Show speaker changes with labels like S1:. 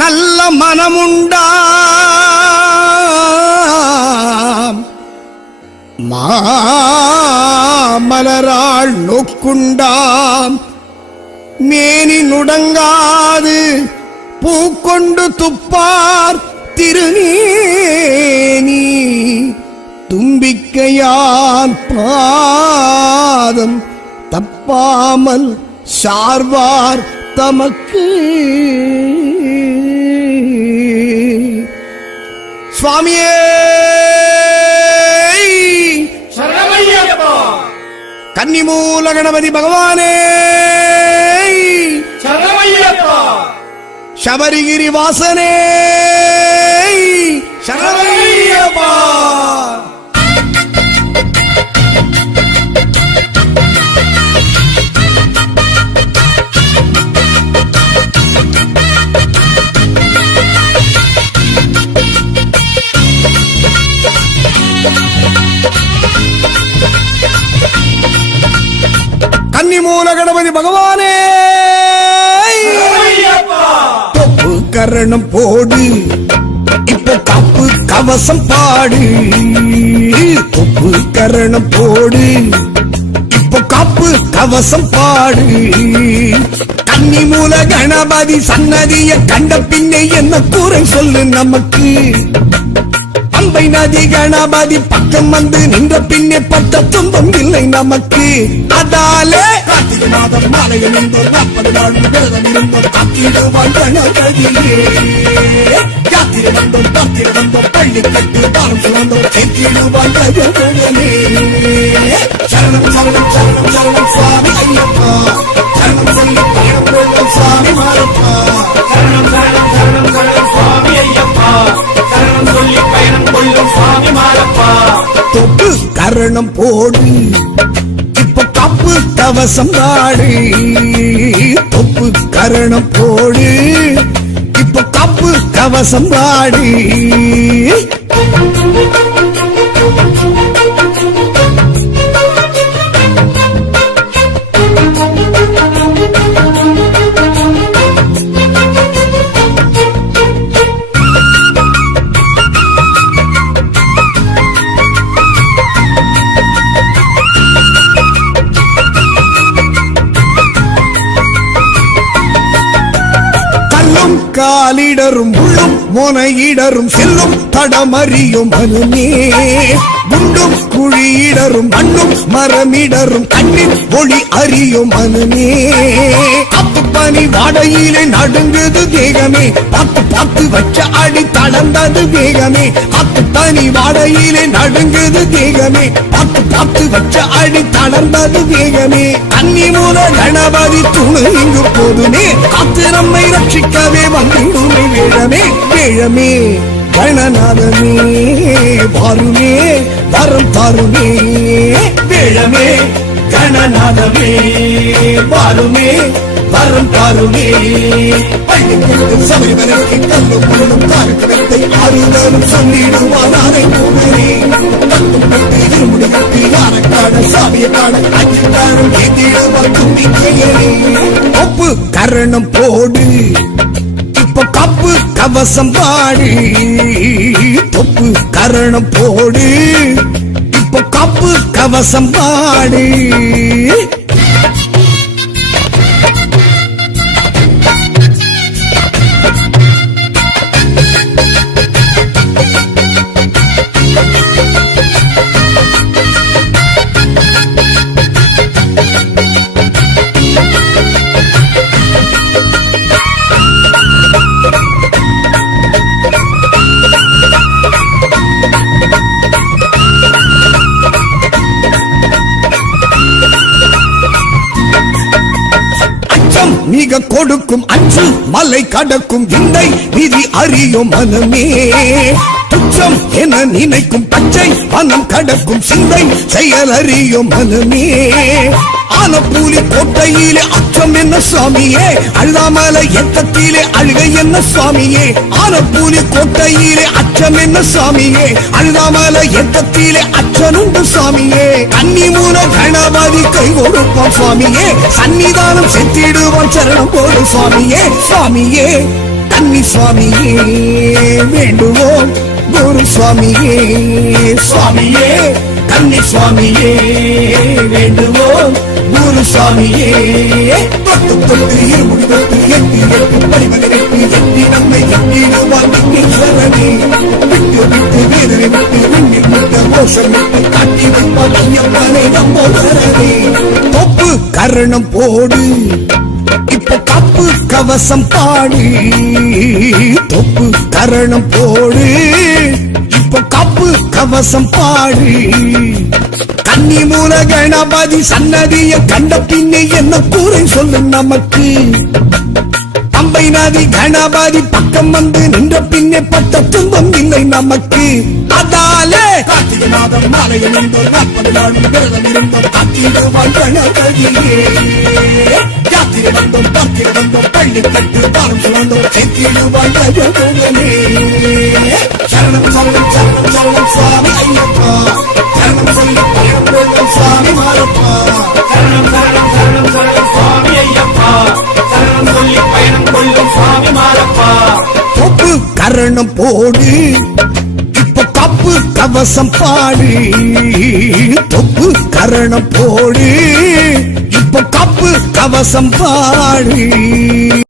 S1: நல்ல மனமுண்டா மாமலராள் நோக்குண்டாம் மேனி நுடங்காது பூக்கொண்டு துப்பார் திருநேனி தும்பிக்கையால் பாதம் தப்பாமல் சார்வார் தமக்கு சுவாமியே கன்னிமூல கணபதி பகவானே சபரிகிரி வாசனே
S2: சரணையப்பா
S1: மூல கணபதி பகவானே தொப்பு கரணம் போடு இப்ப தப்பு கவசம் பாடு தொப்பு கரணம் போடு இப்ப காப்பு கவசம் பாடு கன்னி மூல கணபதி சன்னதிய கண்ட பின்னே என்ன கூற சொல்லு நமக்கு பம்பை நாதி கணபதி பக்கம் வந்து நின்ற பின்னே பட்ட துன்பம் இல்லை நமக்கு அதாலே கார்த்திகநாதன் மாறப்பா தோரணம் போடி இப்ப கப்பு தவசம் தாடி தொப்பு கரணம் போடு இப்ப கப்பு கவசம் தாடி காலிடரும் புள்ளும் மோனையிடரும் செல்லும் தடமறியும் மனுமே குண்டும் குழியிடரும் மண்ணும் மரமிடரும் கண்ணின் ஒளி அறியும் மனுமே அப்பு பனி வாடையிலே நடுங்குது வேகமே பத்து பத்து வச்ச அடி தளர்ந்தது வேகமே அப்பு பனி வாடையிலே நடுங்குது வேகமே பத்து பத்து வச்ச அடி தளர்ந்தது வேகமே அன்னி மூல கணபதி துணு இங்கு போதுமே நம்மை ரட்சிக்கவே வந்திடுமே வேழமே வேழமே கணநாதமே வாருமே வரம் தாருமே வேழமே கணநாதமே வாருமே வரம் தாருமே பள்ளிக்கூடம் சபரிமலைக்கு கல்லும் மண்ணும் தாரகத்தை ஆறுதலும் சொல்லிடுவானாரை அஞ்சு ஒப்பு சரணம் போடு இப்ப கப்பு கவசம் பாடு தொப்பு கரணம் போடு இப்ப கப்பு கவசம் பாடு மிக கொடுக்கும் அஞ்சல் மலை கடக்கும் விந்தை விதி அறியும் மனமே துச்சம் என நினைக்கும் பச்சை பணம் கடக்கும் சிந்தை செயல் அறியும் மனமே ஆனப்பூலி கோட்டையிலே அச்சம் என்ன சுவாமியே அழுதாமல எத்தத்திலே அழுகை என்ன சுவாமியே ஆனப்பூலி கோட்டையிலே அச்சம் என்ன சுவாமியே அழுதாமல எத்தத்திலே அச்சனுண்டு சுவாமியே கன்னி மூல கணபதி கை கொடுப்பான் சுவாமியே சன்னிதானம் செத்திடுவான் சரணம் போடு சுவாமியே சுவாமியே கன்னி சுவாமியே வேண்டுவோம் குரு சுவாமியே சுவாமியே தண்ணி சுவாமியே வேண்டுவோம் குரு சாமியே தொட்டு தொட்டு இருமுடி தொட்டு எட்டி எட்டி பறிமுக எட்டி எட்டி நம்மை எட்டிடுவான் விண்ணில் சரணி விட்டு விட்டு வேதனை விட்டு விண்ணில் விட்டு மோஷம் விட்டு காட்டி வைப்பான் ஐயப்பானை நம்ம சரணி தொப்பு கரணம் போடு இப்ப கப்பு கவசம் பாடு தொப்பு கரணம் போடு இப்போ கப்பு கவசம் பாடு கண்ணி மூல கணபதி சன்னதிய கண்ட பின்னே என்ன கூரை சொல்லு நமக்கு அம்பைநாதி கணபாதி பக்கம் வந்து நின்ற பின்னே பட்ட துன்பம் இல்லை நமக்கு அதாலே கார்த்திகநாதன் மாலையில் என்பது நாற்பது நாள் விரதம் இருந்தோம் காத்திரு வந்தோம் பள்ளி கட்டு பாலம் சுழந்தோம் சரணம் சரணம் சரணம் காரணம் போடு இப்ப தப்பு கவசம் பாடு தொப்பு கரணம் போடு இப்ப தப்பு கவசம் பாடு